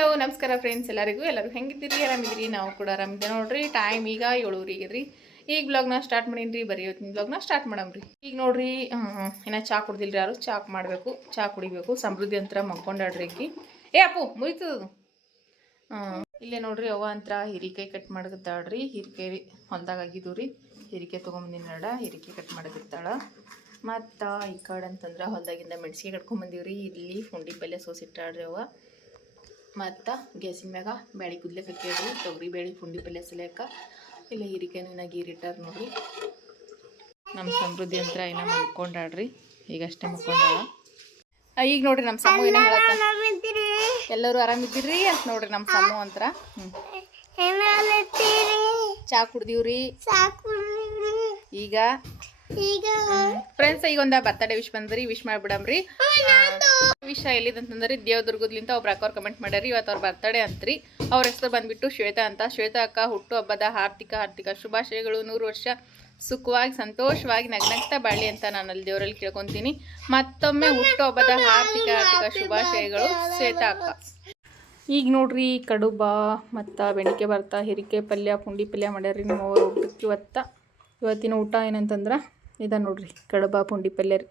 Hello ನಮಸ್ಕಾರ friends ಎಲ್ಲರಿಗೂ. ಎಲ್ಲರೂ ಹೆಂಗಿದ್ದೀರಿ? ಆರಾಮಿದ್ದೀರಿ? ನಾವು ಕೂಡ ಆರಾಮಿದ್ದೆ ನೋಡ್ರಿ ಟೈಮ್ ಈಗ ಏಳುವರೆಗೆ ರೀ ಈಗ ಬ್ಲಾಗ್ನ ಸ್ಟಾರ್ಟ್ ಮಾಡೀನಿ ಬರೀ ಇವತ್ತಿನ ಬ್ಲಾಗ್ನ ಸ್ಟಾರ್ಟ್ ಮಾಡಮ್ರಿ. ಈಗ ನೋಡ್ರಿ ಇನ್ನು ಚಾ ಕುಡ್ದಿಲ್ರಿ ಯಾರು? ಚಾ ಮಾಡಬೇಕು. ಚಾ ಕುಡಿಬೇಕು. ಸಮೃದ್ಧಿ ಅಂತರ ಮಕ್ಕೊಂಡಾಡ್ರಿ ಈಗ ಏ, ಅಪ್ಪು ಹಾಂ ಇಲ್ಲೇ ನೋಡ್ರಿ, ಅವ್ವ ಅಂತ ಹೀರಿಕಾಯಿ ಕಟ್ ಮಾಡಕತ್ತಾಳ್ರಿ. ಹಿರಿಕಾಯಿ ಹೊಲ್ದಾಗ ಆಗಿದ್ದು ರೀ ಹಿರಿಕಾಯಿ ತೊಗೊಂಬಂದಿನ ನಡ. ಹಿರಿಕಾಯಿ ಕಟ್ ಮಾಡಕತ್ತಾಳ. ಮತ್ತು ಈ ಕಡೆ ಅಂತಂದ್ರೆ ಹೊಲ್ದಾಗಿಂದ ಮೆಣಸಿಗೆ ರೀ ಇಲ್ಲಿ ಪುಂಡಿ ಪಲ್ಯ ಸೋಸಿಟ್ಟಾಳ್ರಿ ಅವ್ವ. ಮತ್ತು ಗ್ಯಾಸಿನ ಮ್ಯಾಗ ಬ್ಯಾಳಿ ಕುದ್ಲಿಕ್ಕೆ ಹಾಕಿಡ್ರಿ ತೊಗರಿ ಬೇಳೆ ಪುಂಡಿ ಪಲ್ಯ ಸಲಕ ಇಲ್ಲ ಹಿರಿಕಾಯಿನೂ ಇನ್ನ ಗೀರಿಟ್ಟಾರ ನೋಡ್ರಿ. ನಮ್ಮ ಸಮೃದ್ಧಿ ಅಂತ ಇನ್ನ ಮಲ್ಕೊಂಡಾಡ್ರಿ ಈಗಷ್ಟೇ ಮಲ್ಕೊಂಡಾಳ. ಈಗ ನೋಡ್ರಿ ನಮ್ಮ ಸಮೂಹ ಏನ ಹೇಳತ್ತ? ಎಲ್ಲರೂ ಆರಾಮಿದ್ದೀರಿ ಅಂತ ನೋಡ್ರಿ ನಮ್ಮ ಸಮೂಹ ಅಂತರ. ಹ್ಞೂ ಚಾ ಕುಡ್ದೀವ್ರಿ. ಈಗ ಫ್ರೆಂಡ್ಸ್ ಈಗ ಒಂದ ಬರ್ತಡೇ ವಿಶ್ ಬಂದ್ರಿ ವಿಶ್ ಮಾಡ್ಬಿಡಮ್ರಿ ವಿಶ್ ಎಲ್ಲಿದಂತಂದ್ರಿ ದೇವದುರ್ಗದ್ಲಿಂತ ಒಬ್ರು ಅಕ್ಕವ್ರು ಕಮೆಂಟ್ ಮಾಡ್ಯಾರಿ ಇವತ್ತು ಅವ್ರ ಬರ್ತಡೇ ಅಂತ್ರಿ. ಅವ್ರ ಹೆಸರು ಬಂದ್ಬಿಟ್ಟು ಶ್ವೇತಾ ಅಂತ. ಶ್ವೇತಾ ಅಕ್ಕ ಹುಟ್ಟು ಹಬ್ಬದ ಹಾರ್ದಿಕ ಹಾರ್ದಿಕ ಶುಭಾಶಯಗಳು. ನೂರು ವರ್ಷ ಸುಖವಾಗಿ ಸಂತೋಷವಾಗಿ ನಗ್ನಗ್ತಾ ಬಾಳಿ ಅಂತ ನಾನು ಅಲ್ಲಿ ದೇವರಲ್ಲಿ ಕೇಳ್ಕೊಂತೀನಿ. ಮತ್ತೊಮ್ಮೆ ಹುಟ್ಟು ಹಬ್ಬದ ಹಾರ್ದಿಕ ಹಾರ್ದಿಕ ಶುಭಾಶಯಗಳು. ಶ್ವೇತಾ ಅಕ್ಕ. ಈಗ ನೋಡ್ರಿ ಕಡುಬ ಮತ್ತು ಬೆಣಿಕೆ ಬರ್ತಾ ಹಿರಿಕೆ ಪಲ್ಯ ಪುಂಡಿ ಪಲ್ಯ ಮಾಡ್ಯಾರಿ ನಮ್ಮವರು ಅವ್ರ ಊಟಕ್ಕೆ ಇವತ್ತ ಇವತ್ತಿನ ಊಟ ಏನಂತಂದ್ರೆ ಇದ ನೋಡ್ರಿ ಕಡಬ ಪುಂಡಿ ಪಲ್ಯ ರೀ.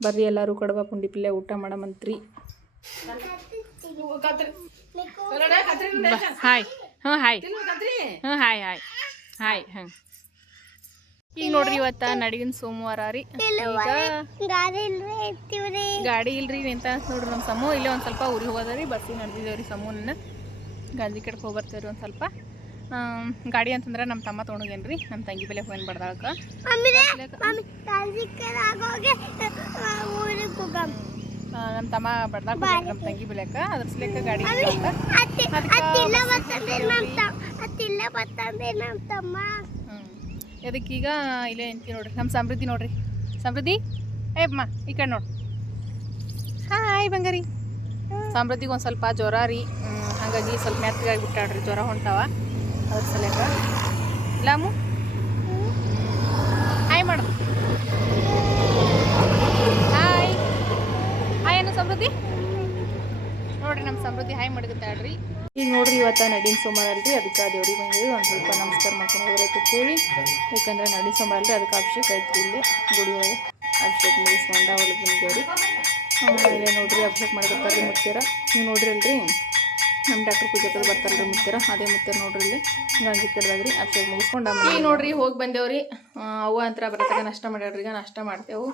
ಬರ್ರಿ ಎಲ್ಲರೂ ಕಡಬ ಪುಂಡಿ ಪಲ್ಯ ಊಟ ಮಾಡಮಂತ್ರಿ ಹಾಯ್ ಹ್ಞೂ ಹಾಯ್ ಹ್ಞೂ ಹಾಯ್ ಹಾಯ್ ಹಾಯ್ ಹಾಂ ಈಗ ನೋಡ್ರಿ ಇವತ್ತ ನಡಿಗಿನ ಸೋಮವಾರ ರೀ. ಈಗ ಗಾಡಿ ಇಲ್ರಿ ನಿಂತ ನೋಡ್ರಿ ನಮ್ಮ ಸಮೂಹ ಇಲ್ಲೇ ಒಂದು ಸ್ವಲ್ಪ ಊರಿಗೆ ಹೋಗೋದ್ರಿ ಬಸ್ಸಿಗೆ ನಡೆದಿದ್ದೇವ್ರಿ ಸಮೂಹನ ಗಾಂಧಿ ಕಡೆಗೆ ಹೋಗಿ ಬರ್ತೇವ್ರಿ ಒಂದು ಸ್ವಲ್ಪ. ಗಾಡಿ ಅಂತಂದ್ರೆ ನಮ್ಮ ತಮ್ಮ ತೊಗೊಂಡೋಗೇನ್ರಿ ನಮ್ಮ ತಂಗಿ ಬೆಲೆ ಹೋಗಿ ಬಡದಾಗ ನಮ್ಮ ತಮ್ಮ ಬಡದಾಗ ನಮ್ಮ ತಂಗಿ ಬೆಲೆಕ. ಅದ್ರ ಸಲೇಕ ಗಾಡಿ ಅದಕ್ಕೆ ಈಗ ಇಲ್ಲೇ ಎಂತಿ ನೋಡ್ರಿ. ನಮ್ಮ ಸಮೃದ್ಧಿ ನೋಡ್ರಿ. ಸಮೃದ್ಧಿ? ಏಮ್ಮ ಈ ಕಡೆ ನೋಡ್ರಿ ಹಾಯ್ ಬಂಗಾರಿ. ಸಮೃದ್ಧಿಗೆ ಒಂದು ಸ್ವಲ್ಪ ಜ್ವರ ರೀ. ಹಾಗಾಗಿ ಸ್ವಲ್ಪ ಮೆತ್ತಗಾಗಿ ಬಿಟ್ಟಾಡ್ರಿ ಜ್ವರ ಹೊಂಟಾವ. ಅದ್ರ ಸಲಕ ಲಾಮು? ಹಾಯ್ ಮಾಡು. ಹಾಯ್ ಹಾಯ್ ಅನ್ನು ಸಮೃದ್ಧಿ. ನೋಡ್ರಿ ನಮ್ಮ ಸಮೃದ್ಧಿ ಹಾಯ್ ಮಾಡ್ಕೊತಾಳ್ರಿ ಈಗ ನೋಡ್ರಿ ಇವತ್ತು ನಡಿನ ಸೋಮವಾರ ಅಲ್ರಿ, ಅದಕ್ಕೆ ದೇವ್ರಿಗೆ ಬಂದಿವಿ ಒಂದು ಸ್ವಲ್ಪ ನಮಸ್ಕಾರ ಮಾಡ್ಕೊಂಡು ಹೋಗ್ಬೇಕು ಹೇಳಿ ಯಾಕಂದ್ರೆ ನಡಿ ಸೋಮವಾರ ಅಲ್ರಿ, ಅದಕ್ಕೆ ಅಭಿಷೇಕ ಐತ್ರಿ ಇಲ್ಲಿ ಗುಡಿ ಒಳಗೆ ಅಭಿಷೇಕ ಮುಗಿಸ್ಕೊಂಡ ಅವ್ರಿಗೆ ಬಂದೇವ್ರಿ ಆಮೇಲೆ ನೋಡ್ರಿ ಅಭಿಷೇಕ ಮಾಡ್ಕೊತಾರ್ರಿ ಮುತ್ತೀರ ನೀವು ನೋಡ್ರಿ ಅಲ್ರಿ. ನಮ್ಮ ಡಾಕ್ಟರ್ ಪೂಜಾಕರು ಬರ್ತಾರೆ ಮುತ್ತೀರ. ಅದೇ ಮುತ್ತೀರ ನೋಡ್ರಿ ಇಲ್ಲಿ. ಗಂಜಿ ಕೆಡ್ದಾಗ್ರಿ ಅಭಿಷೇಕ ಮುಗಿಸ್ಕೊಂಡು ಆಮೇಲೆ ನೋಡ್ರಿ ಹೋಗಿ ಬಂದೇವ್ರಿ. ಅವ್ವ ಅಂತ ಬರತ್ತಾಗ ನಾಷ್ಟ ಮಾಡ್ಯಾಡ್ರಿ ಈಗ ನಾಷ್ಟ ಮಾಡ್ತೇವು.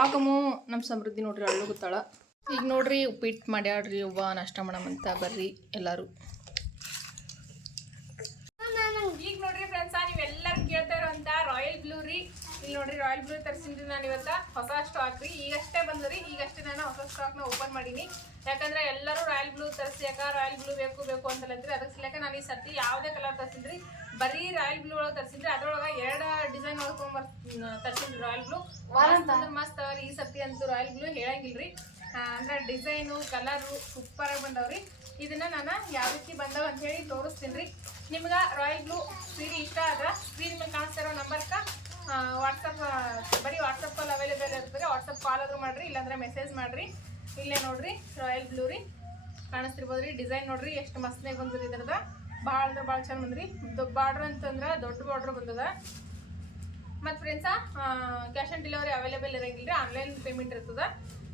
ಆಗಮು ನಮ್ಮ ಸಮೃದ್ಧಿ ನೋಡ್ರಿ ಅಳ್ಳು ಗೊತ್ತಾಳ. ಈಗ ನೋಡ್ರಿ ಉಪ್ಪಿಟ್ಟು ಮಾಡ್ಯಾಡ್ರಿ ಅವ್ವ ನಾಷ್ಟ ಮಾಡಮಂತ ಬರ್ರಿ ಎಲ್ಲರೂ. ಈಗ ನೋಡ್ರಿ ಫ್ರೆಂಡ್ಸ ನೀವೆಲ್ಲರೂ ಕೇಳ್ತಾ ರಾಯಲ್ ಬ್ಲೂ ರೀ. ಇಲ್ಲಿ ನೋಡ್ರಿ ರಾಯಲ್ ಬ್ಲೂ ತರಿಸಿನ್ರಿ ನಾನು ಇವತ್ತ. ಹೊಸ ಸ್ಟಾಕ್ ರೀ. ಈಗಷ್ಟೇ ಬಂದ್ರಿ ಈಗಷ್ಟೇ ನಾನು ಹೊಸ ಸ್ಟಾಕ್ನ ಓಪನ್ ಮಾಡೀನಿ. ಯಾಕಂದ್ರೆ ಎಲ್ಲರೂ ರಾಯಲ್ ಬ್ಲೂ ತರಿಸ್ಯಾಕ ರಾಯಲ್ ಬ್ಲೂ ಬೇಕು ಬೇಕು ಅಂತಲಂತ್ರಿ. ಅದಕ್ಕೆ ಸಲಕ ನಾನು ಈ ಸರ್ತಿ ಯಾವುದೇ ಕಲರ್ ತರಿಸಿದ್ರಿ ಬರೀ ರಾಯಲ್ ಬ್ಲೂ ಒಳಗೆ ತರಿಸಿದ್ರಿ ಅದ್ರೊಳಗೆ ಎರಡು ಡಿಸೈನ್ ಒಳಗೆ ತೊಗೊಂಬರ್ ತರಿಸಿದ್ರಿ ರಾಯಲ್ ಬ್ಲೂ ಮಸ್ತ್ ಅಂದ್ರೆ ಮಸ್ತ್ ಅವ್ರಿ. ಈ ಸರ್ತಿ ಅಂತೂ ರಾಯಲ್ ಬ್ಲೂ ಹೇಳಂಗಿಲ್ರಿ. ಅಂದ್ರೆ ಡಿಸೈನು ಕಲರು ಸೂಪರ್ ಆಗಿ ಬಂದವ್ರಿ. ಇದನ್ನ ನಾನು ಯಾವ ರೀತಿ ಬಂದವ ಅಂತ ಹೇಳಿ ತೋರಿಸ್ತೀನಿ ರೀ ನಿಮ್ಗೆ ರಾಯಲ್ ಬ್ಲೂ ಸೀರೆ ಇಷ್ಟ ಆದ್ರೆ ಸ್ಕ್ರೀನ್ ಮೇಲೆ ಕಾಣಿಸ್ತಾ ಇರೋ ನಂಬರ್ಕ ವಾಟ್ಸಪ್ ಬರೀ ವಾಟ್ಸಪ್ ಕಾಲ್ ಅವೈಲೇಬಲ್ ಇರ್ತದೆ. ವಾಟ್ಸಪ್ ಕಾಲ್ ಆದರೂ ಮಾಡ್ರಿ, ಇಲ್ಲಾಂದ್ರೆ ಮೆಸೇಜ್ ಮಾಡಿರಿ. ಇಲ್ಲೇ ನೋಡಿರಿ ರಾಯಲ್ ಬ್ಲೂ ರೀ. ಕಾಣಿಸ್ತಿರ್ಬೋದು ರೀ ಡಿಸೈನ್ ನೋಡ್ರಿ, ಎಷ್ಟು ಮಸ್ತ್ನಾಗ ಬಂದಿದೆ ಇದ್ರದ ಭಾಳ ಅಂದ್ರೆ ಭಾಳ ಚಂದ ಬಂದ್ರಿ ದೊಡ್ಡ ಬಾರ್ಡ್ರ್ ಅಂತಂದ್ರೆ ದೊಡ್ಡ ಬಾರ್ಡ್ರ್ ಬಂದದ. ಮತ್ತು friends cash on delivery available ಇರಂಗಿಲ್ಲ ಆನ್ಲೈನ್ ಪೇಮೆಂಟ್ ಇರ್ತದ.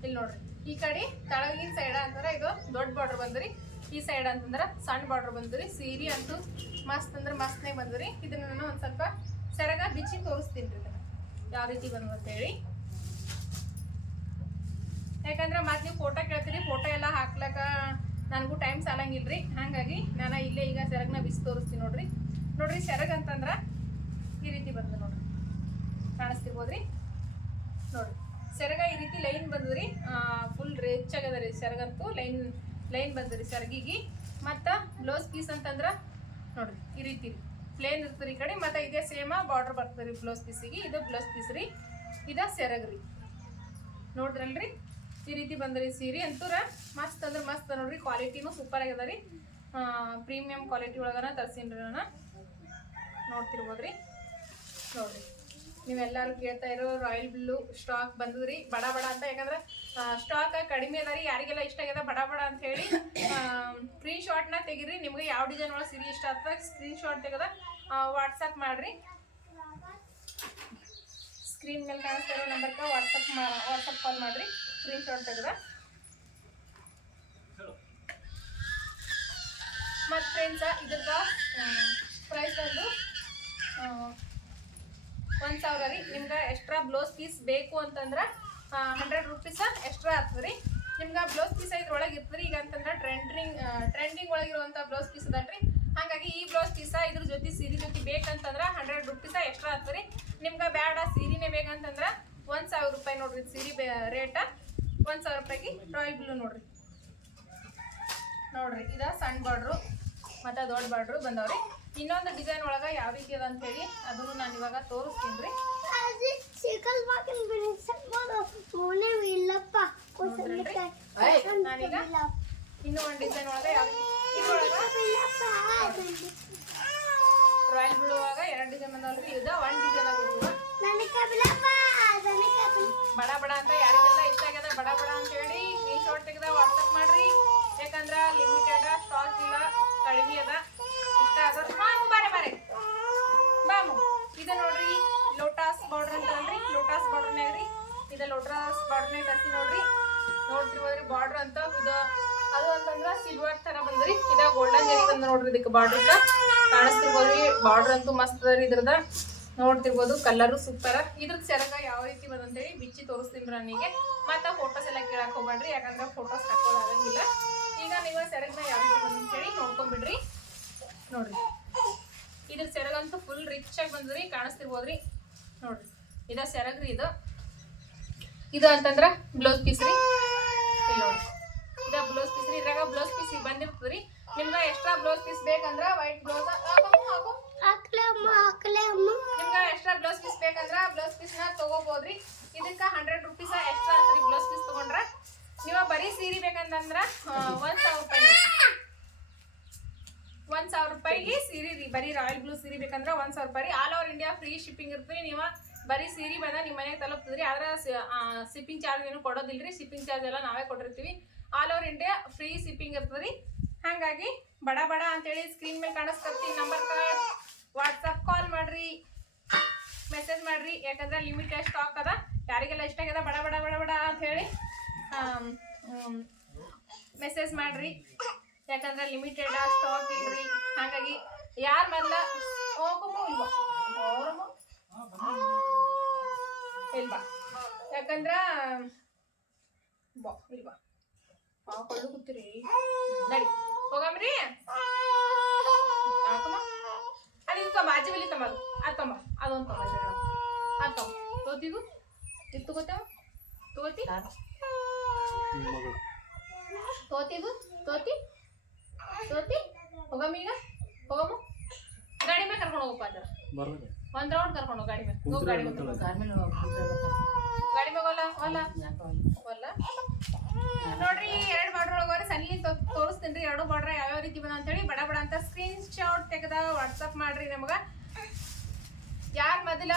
ಇಲ್ಲಿ ನೋಡ್ರಿ. ಈ ಕಡೆ ತಳಗಿನ ಸೈಡ್ ಅಂತಂದ್ರೆ ಇದು ದೊಡ್ಡ ಬಾರ್ಡ್ರ್ ಬಂದ್ರಿ ಈ ಸೈಡ್ ಅಂತಂದ್ರೆ ಸಣ್ಣ ಬಾರ್ಡ್ರ್ ಬಂದ್ರಿ ಸೀರೆ ಅಂತೂ ಮಸ್ತ್ ಅಂದ್ರೆ ಮಸ್ತ್ನೇ ಬಂದ್ರಿ ಇದನ್ನ ನಾನು ಒಂದು ಸ್ವಲ್ಪ ಸೆರಗ ಬಿಚ್ಚಿ ತೋರಿಸ್ತೀನಿ ರೀ ಯಾವ ರೀತಿ ಬಂದು ಅಂತ ಹೇಳಿ. ಯಾಕಂದ್ರೆ ಮತ್ತೆ ನೀವು ಫೋಟೋ ಕೇಳ್ತೀರಿ ಫೋಟೋ ಎಲ್ಲ ಹಾಕ್ಲಕ್ಕ ನನಗೂ ಟೈಮ್ ಸಾಲಂಗಿಲ್ರಿ. ಹಾಗಾಗಿ ನಾನು ಇಲ್ಲೇ ಈಗ ಸೆರಗನ್ನ ಬಿಸಿ ತೋರಿಸ್ತೀನಿ ನೋಡ್ರಿ. ನೋಡ್ರಿ ಸೆರಗ್ ಅಂತಂದ್ರೆ ಈ ರೀತಿ ಬಂದು ನೋಡ್ರಿ. ಕಾಣಿಸ್ತಿರ್ಬೋದ್ರಿ? ನೋಡ್ರಿ. ಸೆರಗ ಈ ರೀತಿ ಲೈನ್ ಬಂದದ್ರಿ ಫುಲ್ ರಿಚ್ ಆಗ್ಯದ ರೀ ಸೆರಗಂತೂ. ಲೈನ್ ಲೈನ್ ರೀ ಸೆರಗಿಗೆ. ಮತ್ತು ಬ್ಲೌಸ್ ಪೀಸ್ ಅಂತಂದ್ರೆ ನೋಡ್ರಿ, ಈ ರೀತಿ ರೀ. ಪ್ಲೇನ್ ಇರ್ತದೆ ಈ ಕಡೆ. ಮತ್ತು ಇದೇ ಸೇಮ ಬಾರ್ಡರ್ ಬರ್ತದೆ ರೀ ಬ್ಲೌಸ್ ಪೀಸಿಗೆ ಇದು ಬ್ಲೌಸ್ ಪೀಸ್ ರೀ. ಇದು ಸೆರಗ್ರಿ ನೋಡಿದ್ರಲ್ರಿ? ಈ ರೀತಿ ಬಂದ್ರಿ ಸೀರೆ. ಅಂತೂರ ಮಸ್ತ್ ಅಂದ್ರೆ ಮಸ್ತ್ ನೋಡ್ರಿ. ಕ್ವಾಲಿಟಿನೂ ಸೂಪರ್ ಆಗ್ಯದ ರೀ. ಪ್ರೀಮಿಯಂ ಕ್ವಾಲಿಟಿ ಒಳಗನ ತರ್ಸೀನಿ ನಾನು. ನೋಡ್ತಿರ್ಬೋದ್ರಿ? ನೋಡ್ರಿ. ನೀವೆಲ್ಲರೂ ಕೇಳ್ತಾ ಇರೋ ರಾಯಲ್ ಬ್ಲೂ ಸ್ಟಾಕ್ ಬಂದದ್ರಿ ಬಡ ಬಡ ಅಂತ. ಯಾಕಂದ್ರೆ ಸ್ಟಾಕ್ ಕಡಿಮೆ ಅದ ರೀ ಯಾರಿಗೆಲ್ಲ ಇಷ್ಟ ಆಗ್ಯದ ಬಡ ಬಡ ಅಂತ ಹೇಳಿ. ಆ, ಶಾಟ್ನ ತೆಗೀರಿ ನಿಮ್ಗೆ ಯಾವ ಡಿಸೈನ್ ಒಳಗೆ ಸೀರೆ ಇಷ್ಟ ಆಗ್ತದೆ ಸ್ಕ್ರೀನ್ ಶಾಟ್ ತೆಗೆದ ವಾಟ್ಸಪ್ ಮಾಡ್ರಿ. ಸ್ಕ್ರೀನ್ ಮೇಲೆ ಕಾಣಿಸ್ತಾ ಇರೋ ನಂಬರ್ಗೆ ವಾಟ್ಸಪ್ ವಾಟ್ಸಪ್ ಕಾಲ್ ಮಾಡಿರಿ ಸ್ಕ್ರೀನ್ ಶಾಟ್ ತೆಗೆದ. ಮತ್ತು ಫ್ರೆಂಡ್ಸ ಪ್ರೈಸ್ ಬಂದು ಒಂದು ಸಾವಿರ ರೀ. ನಿಮ್ಗೆ ಎಕ್ಸ್ಟ್ರಾ ಬ್ಲೌಸ್ ಪೀಸ್ ಬೇಕು ಅಂತಂದ್ರೆ ಹಂಡ್ರೆಡ್ ರುಪೀಸ ಎಕ್ಸ್ಟ್ರಾ ಆಗ್ತದೆ ರೀ. ನಿಮ್ಗೆ ಬ್ಲೌಸ್ ಪೀಸ್ ಇದ್ರೊಳಗೆ ಇರ್ತದೆ ಈಗ ಅಂತಂದ್ರೆ ಟ್ರೆಂಡಿಂಗ್ ಟ್ರೆಂಡಿಂಗ್ ಒಳಗಿರುವಂಥ ಬ್ಲೌಸ್ ಪೀಸ್ ಅದಲ್ರಿ ಹಾಗಾಗಿ ಈ ಬ್ಲೌಸ್ ಪೀಸ ಇದ್ರ ಜೊತೆ ಸೀರೆ ಜೊತೆ ಬೇಕಂತಂದ್ರೆ ಹಂಡ್ರೆಡ್ ರುಪೀಸ ಎಕ್ಸ್ಟ್ರಾ ಆಗ್ತದೆ ರೀ. ನಿಮ್ಗೆ ಬೇಡ ಸೀರೆನೇ ಬೇಕಂತಂದ್ರೆ ಒಂದು ಸಾವಿರ ರೂಪಾಯಿ ನೋಡ್ರಿ ಸೀರೆ ಬೇ ರೇಟ ಒಂದು ಸಾವಿರ ರೂಪಾಯಿಗೆ ರಾಯಲ್ ಬ್ಲೂ ನೋಡ್ರಿ. ನೋಡ್ರಿ, ಇದು ಸಣ್ಣ ಬಾರ್ಡ್ರು ಮತ್ತು ದೊಡ್ಡ ಬಾರ್ಡ್ರು ಬಂದವ್ರಿ ಇನ್ನೊಂದು ಡಿಸೈನ್ ಒಳಗೆ ಯಾವ ರೀತಿ ಅದ ಅಂತೇಳಿ ಅದನ್ನು ನಾನು ಇವಾಗ ತೋರಿಸ್ತೀನಿ ರೀ. ನಾನೀಗ ಇನ್ನೂ ಒಂದು ಡಿಸೈನ್ ಒಳಗೆ ಯಾವ ರಾಯಲ್ ಬ್ಲೂ ಎರಡು ಡಿಸೈನ್ ಬಂದವ್ರಿ ಇದು ಒಂದು ಡಿಸೈನ್ ನನಗೆ ಬಡ ಬಡ ಅಂತ ಯಾರಿಗೆಲ್ಲ ಇಷ್ಟ ಆಗ್ಯದ ಬಡ ಬಡ ಅಂತ ಹೇಳಿ ಸ್ಕ್ರೀನ್ ಶಾಟ್ ತೆಗೆದ ವಾಟ್ಸಪ್ ಮಾಡ್ರಿ. ಯಾಕಂದ್ರ ಲಿಮಿಟೆಡ್ ಸ್ಟಾಕ್ ಇಲ್ಲ ಕಡಿಮೆ ಅದ. ಇಷ್ಟ ಅದ ಹಾಂ ಬಾರೆ ಬಾರೆ ಬಾಮು ಇದು ನೋಡ್ರಿ, ಲೋಟಸ್ ಬಾರ್ಡರ್ ಅಂತ ಅಲ್ರಿ ಲೋಟಸ್ ಬಾರ್ಡರ್ನಾಗ ರೀ. ಇದು ಲೋಟಸ್ ನೇ ಜಾಸ್ತಿ ನೋಡ್ರಿ. ನೋಡ್ತಿರ್ಬೋದ್ರಿ ಬಾರ್ಡರ್ ಅಂತ. ಇದು, ಅದು ಅಂತಂದ್ರ ಸಿಲ್ವರ್ ತರ ಬಂದ್ರಿ. ಇದ ಗೋಲ್ಡನ್ ಜರಿ ಬಂದ ನೋಡ್ರಿ ಇದಕ್ಕೆ ಬಾರ್ಡರ್ ಕಾಣಿಸ್ತಿರ್ಬೋದ್ರಿ ಬಾರ್ಡರ್ ಅಂತೂ ಮಸ್ತ್ ಅದ ರೀ ಇದ್ರದ ನೋಡ್ತಿರ್ಬೋದು ಕಲರು ಸೂಪರ್ ಇದ್ರ ಸೆರಗ ಯಾವ ರೀತಿ ಬಂದಂತೇಳಿ ಬಿಚ್ಚಿ ತೋರಿಸ್ತೀನಿ ನನಗೆ ಮತ್ತೆ ಫೋಟೋಸ್ ಎಲ್ಲ ಕೇಳಕ್ ಹೋಗ್ಬೇಡ್ರಿ, ಯಾಕಂದ್ರೆ ಫೋಟೋಸ್ ಹಾಕೋದಾಗಂಗಿಲ್ಲ ಈಗ ನೀವು ಸೆರಗ್ನ ಯಾವ ರೀತಿ ಬಂದಂತೇಳಿ ನೋಡ್ಕೊಂಡ್ಬಿಡ್ರಿ ನೋಡ್ರಿ. ಇದ್ರ ಸೆರಗಂತೂ ಫುಲ್ ರಿಚ್ ಆಗಿ ಬಂದ್ರಿ ಕಾಣಿಸ್ತಿರ್ಬೋದ್ರಿ. ನೋಡ್ರಿ. ಇದ ಸೆರಗ್ರಿ ಇದು. ಇದು ಅಂತಂದ್ರ ಬ್ಲೌಸ್ ಪೀಸ್ ರೀ. ನೋಡ್ರಿ. ಇದ ಬ್ಲೌಸ್ ಪೀಸ್ ರೀ. ಇದ್ರಾಗ ಬ್ಲೌಸ್ ಪೀಸ್ ಬಂದಿರ್ತದ್ರಿ. ನಿಮ್ಗೆ ಎಕ್ಸ್ಟ್ರಾ ಬ್ಲೌಸ್ ಪೀಸ್ ಬೇಕಂದ್ರ ವೈಟ್ ಬ್ಲೌಸ್ ನಿಮ್ಗೆ ಎಕ್ಸ್ಟ್ರಾ ಬ್ಲೌಸ್ ಪೀಸ್ ಬೇಕಂದ್ರ ಬ್ಲೌಸ್ ಪೀಸ್ನ ತಗೋಬೋದ್ರಿ. ಇದಕ್ಕ ಹಂಡ್ರೆಡ್ ರುಪೀಸ್ ಎಕ್ಸ್ಟ್ರಾ ಅಂತ್ರಿ ಬ್ಲೌಸ್ ಪೀಸ್ ತಗೊಂಡ್ರ. ನೀವು ಬರೀ ಸೀರೆ ಬೇಕಂತಂದ್ರ ಒಂದ್ ಸಾವಿರ ರೂಪಾಯಿ. ಒಂದ್ ಸಾವಿರ ರೂಪಾಯಿಗೆ ಸೀರೆ ರೀ, ಬರೀ ರಾಯಲ್ ಬ್ಲೂ ಸೀರೆ ಬೇಕಂದ್ರೆ ಒಂದ್ ಸಾವಿರ ರೂಪಾಯಿ all over India free shipping ಇರ್ತದೆ. ನೀವು ಬರೀ ಸೀರೆ ಬಂದ ನಿಮ್ಮ ಮನೆಗೆ ತಲುಪ್ತದ್ರಿ ಆದ್ರೆ ಶಿಪ್ಪಿಂಗ್ ಚಾರ್ಜ್ ಏನು ಕೊಡೋದಿಲ್ರಿ ಶಿಪ್ಪಿಂಗ್ ಚಾರ್ಜ್ ಎಲ್ಲ ನಾವೇ ಕೊಟ್ಟಿರ್ತೀವಿ. All over India free shipping ಇರ್ತದ್ರಿ ಹಾಗಾಗಿ ಬಡ ಬಡ ಅಂತೇಳಿ ಸ್ಕ್ರೀನ್ ಮೇಲೆ ಕಾಣಿಸ್ಕತ್ತಿ ನಂಬರ್ ವಾಟ್ಸಪ್ ಕಾಲ್ ಮಾಡ್ರಿ ಮೆಸೇಜ್ ಮಾಡ್ರಿ. ಯಾಕಂದ್ರೆ ಲಿಮಿಟೆಡ್ ಸ್ಟಾಕ್ ಅದ, ಯಾರಿಗೆಲ್ಲ ಇಷ್ಟ ಆಗ್ಯದ ಬಡ ಬಡ ಬಡ ಬಡ ಅಂತ ಹೇಳಿ ಮೆಸೇಜ್ ಮಾಡ್ರಿ. ಯಾಕಂದ್ರೆ ಲಿಮಿಟೆಡ್ ಸ್ಟಾಕ್ ಇಲ್ರಿ. ಹಾಗಾಗಿ ಯಾರ ಮೆಲ್ಲ ಹೋಗಮ್ಮ ಇಲ್ವಾ? ಇಲ್ವಾ? ಯಾಕಂದ್ರ ಬಾ ಇಲ್ವಾ? ಹಾಕೊಳ್ಳು ಕೂತಿರಿ. ನಡಿ. ಹೋಗಮ್ರಿ? ಹಾಕಮ್ಮ ಅದು ಇದು ತಮ್ಮ ಅಜ್ಜಿ ಬಲಿ ತಮ್ಮ ಅದು. ಅದು ತಮ್ಮ ಅದೊಂದು ತಮ್ಮ ಅದು ತಮ್ಮ. ತೋತಿದು ಇದು ತಗೋತೇವ ತೋತಿ ತೋತಿದು ತೋತಿ ತೋತಿ ಹೋಗಮ್ಮ ಈಗ. ಹೋಗಮ್ಮ. ಗಾಡಿ ಮೇಲೆ ಕರ್ಕೊಂಡು ಹೋಗಪ್ಪ ಅದರ ಒಂದ್ ರೌಂಡ್ ಕರ್ಕೊಂಡು ಗಾಡಿ ಮೇಲೆ. ಹೋಗ್ ಗಾಡಿ ಮೇಲೆ ಗಾಡಿ ಮೇಲೆ ಹೊಲ ಹೊಲ ಹೊಲ ನೋಡ್ರಿ ಎರಡು ಬಾರ್ಡರ್ ಒಳಗೋರಿ ಸನ್ನಿ ತೋರಿಸ್ತೀನಿ ಎರಡು ಬಾರ್ಡರ್ ಯಾವ್ಯಾವ ರೀತಿ ಬಂದ ಅಂತೇಳಿ ಬಡ ಬಡ ಅಂತ ಸ್ಕ್ರೀನ್ ಶಾಟ್ ತೆಗೆದ ವಾಟ್ಸಪ್ ಮಾಡ್ರಿ ನಮಗ. ಯಾರು ಮೊದಲ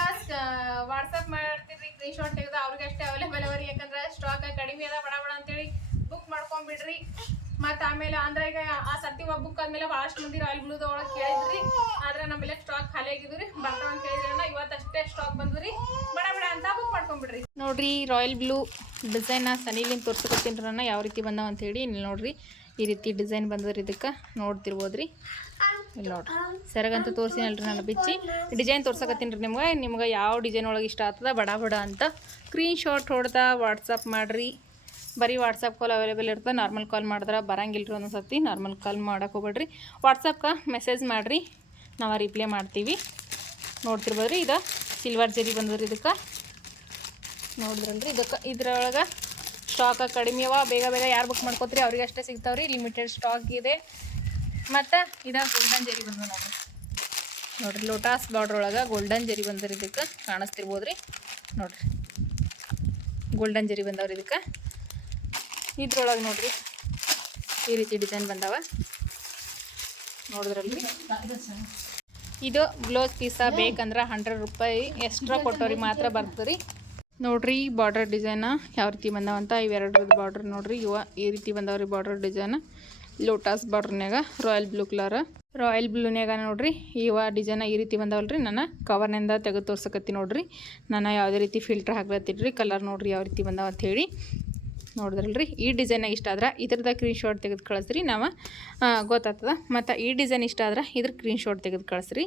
ವಾಟ್ಸಪ್ ಮಾಡ್ತೀರಿ ಸ್ಕ್ರೀನ್ ಶಾಟ್ ತೆಗೆದ ಅವ್ರಿಗೆ ಅಷ್ಟೇ ಅವೈಲೇಬಲ್ ಅವ್ರಿ. ಯಾಕಂದ್ರೆ ಸ್ಟಾಕ್ ಕಡಿಮೆ ಅದ ಬಡ ಬಡ ಅಂತೇಳಿ ಬುಕ್ ಮಾಡ್ಕೊಂಡ್ಬಿಡ್ರಿ ಮತ್ತು ಆಮೇಲೆ ಅಂದ್ರೆ ಈಗ ಆ ಸತಿ ಒಬ್ಬ ಬುಕ್ ಆದ್ಮೇಲೆ ಭಾಳಷ್ಟು ಮಂದಿ ರಾಯಲ್ ಬ್ಲೂದ ಒಳಗೆ ಕೇಳಿದ್ರಿ. ಆದ್ರೆ ನಮ್ಮೆಲ್ಲ ಸ್ಟಾಕ್ ಖಾಲಿ ಆಗಿದ್ರಿ ಬರ್ತಾವ ಅಂತ ಹೇಳಿದ್ರಣ್ಣ ಇವತ್ತು ಅಷ್ಟೇ ಸ್ಟಾಕ್ ಬಂದ್ರಿ ಬಡ ಬಡ ಅಂತ ಬುಕ್ ಮಾಡ್ಕೊಂಡ್ಬಿಡ್ರಿ ನೋಡ್ರಿ ರಾಯಲ್ ಬ್ಲೂ ಡಿಸೈನ್ ಸನಿಲಿಂದ ತೋರ್ಸಕತ್ತೀನಿ ಅಣ್ಣ. ಯಾವ ರೀತಿ ಬಂದಾವ ಅಂತ ಹೇಳಿ ಇಲ್ಲಿ ನೋಡ್ರಿ. ಈ ರೀತಿ ಡಿಸೈನ್ ಬಂದದ್ರಿ ಇದಕ್ಕೆ. ನೋಡ್ತಿರ್ಬೋದ್ರಿ ಇಲ್ಲಿ ನೋಡ್ರಿ. ಸೆರಗಂತ ತೋರಿಸಿನಲ್ರಿ ನಾನು ಬಿಚ್ಚಿ. ಡಿಸೈನ್ ತೋರ್ಸಕತ್ತೀನಿ ರೀ ನಿಮ್ಗೆ. ನಿಮ್ಗೆ ಯಾವ ಡಿಸೈನ್ ಒಳಗೆ ಇಷ್ಟ ಆಗ್ತದ, ಬಡ ಬಡ ಅಂತ. ಸ್ಕ್ರೀನ್ಶಾಟ್ ಶಾಟ್ ಹೊಡ್ದ ವಾಟ್ಸಪ್ ಮಾಡಿರಿ. ಬರೀ ವಾಟ್ಸಪ್ ಕಾಲ್ ಅವೈಲೇಬಲ್ ಇರ್ತದೆ. ನಾರ್ಮಲ್ ಕಾಲ್ ಮಾಡಿದ್ರೆ ಬರಂಗಿಲ್ಲ ರೀ ಒಂದೊಂದು ಸರ್ತಿ ನಾರ್ಮಲ್ ಕಾಲ್ ಮಾಡೋಕೆ ಹೋಗ್ಬೇಡ್ರಿ. ವಾಟ್ಸಪ್ಗೆ ಮೆಸೇಜ್ ಮಾಡಿರಿ. ನಾವು ರಿಪ್ಲೈ ಮಾಡ್ತೀವಿ. ನೋಡ್ತಿರ್ಬೋದ್ರಿ. ಇದು ಸಿಲ್ವರ್ ಜರಿ ಬಂದದ್ರಿ ಇದಕ್ಕೆ. ನೋಡಿದ್ರಲ್ರಿ ಇದಕ್ಕೆ. ಇದ್ರೊಳಗೆ ಸ್ಟಾಕ್ ಕಡಿಮೆ ಅವ. ಬೇಗ ಬೇಗ ಯಾರು ಬುಕ್ ಮಾಡ್ಕೋತೀರಿ ಅವ್ರಿಗೆ ಅಷ್ಟೇ ಸಿಗ್ತಾವ್ರಿ. ಲಿಮಿಟೆಡ್ ಸ್ಟಾಕ್ ಇದೆ. ಮತ್ತು ಇದು ಗೋಲ್ಡನ್ ಜರಿ ಬಂದು ನೋಡ್ರಿ. ನೋಡಿರಿ ಲೋಟಾಸ್ ಬಾರ್ಡ್ರ್ ಒಳಗೆ ಗೋಲ್ಡನ್ ಜರಿ ಬಂದ್ರಿ ಇದಕ್ಕೆ. ಕಾಣಿಸ್ತಿರ್ಬೋದ್ರಿ. ನೋಡಿರಿ. ಗೋಲ್ಡನ್ ಜರಿ ಬಂದವ್ರಿ ಇದಕ್ಕೆ. ಇದ್ರೊಳಗೆ ನೋಡ್ರಿ. ಈ ರೀತಿ ಡಿಸೈನ್ ಬಂದಾವ. ನೋಡಿದ್ರಲ್ಲಿ. ಇದು ಬ್ಲೌಸ್ ಪೀಸ ಬೇಕಂದ್ರೆ ಹಂಡ್ರೆಡ್ ರೂಪಾಯಿ ಎಕ್ಸ್ಟ್ರಾ ಕೊಟ್ಟವ್ರಿಗೆ ಮಾತ್ರ ಬರ್ತದೆ ನೋಡ್ರಿ ಬಾರ್ಡರ್ ಡಿಸೈನ ಯಾವ ರೀತಿ ಬಂದಾವಂತ. ಇವೆರಡು ಬಾರ್ಡರ್ ನೋಡ್ರಿ. ಇವ ಈ ರೀತಿ ಬಂದಾವ್ರಿ ಬಾರ್ಡರ್ ಡಿಸೈನ್ ಲೋಟಸ್ ಬಾರ್ಡ್ರ್ನ್ಯಾಗ ರಾಯಲ್ ಬ್ಲೂ ಕಲರ್ ರಾಯಲ್ ಬ್ಲೂನ್ಯಾಗ ನೋಡ್ರಿ, ಇವ ಡಿಸೈನ್ ಈ ರೀತಿ ಬಂದವಲ್ರಿ. ನಾನು ಕವರ್ನಿಂದ ತೆಗೆದು ತೋರ್ಸಕತ್ತಿ ನೋಡ್ರಿ. ನಾನು ಯಾವುದೇ ರೀತಿ ಫಿಲ್ಟರ್ ಹಾಕ್ಲತ್ತಿಡ್ರಿ. ಕಲರ್ ನೋಡ್ರಿ ಯಾವ ರೀತಿ ಬಂದಾವ ಹೇಳಿ. ನೋಡಿದ್ರಲ್ರಿ? ಈ ಡಿಸೈನಾಗ ಇಷ್ಟ ಆದ್ರೆ ಇದ್ರದ್ದು ಕ್ರೀನ್ ಶಾಟ್ ತೆಗೆದು ಕಳಿಸ್ರಿ. ನಾವು ಗೊತ್ತಾಗ್ತದ. ಮತ್ತು ಈ ಡಿಸೈನ್ ಇಷ್ಟ ಆದ್ರೆ ಇದ್ರ ಕ್ರೀನ್ ಶಾಟ್ ತೆಗೆದು ಕಳಿಸ್ರಿ.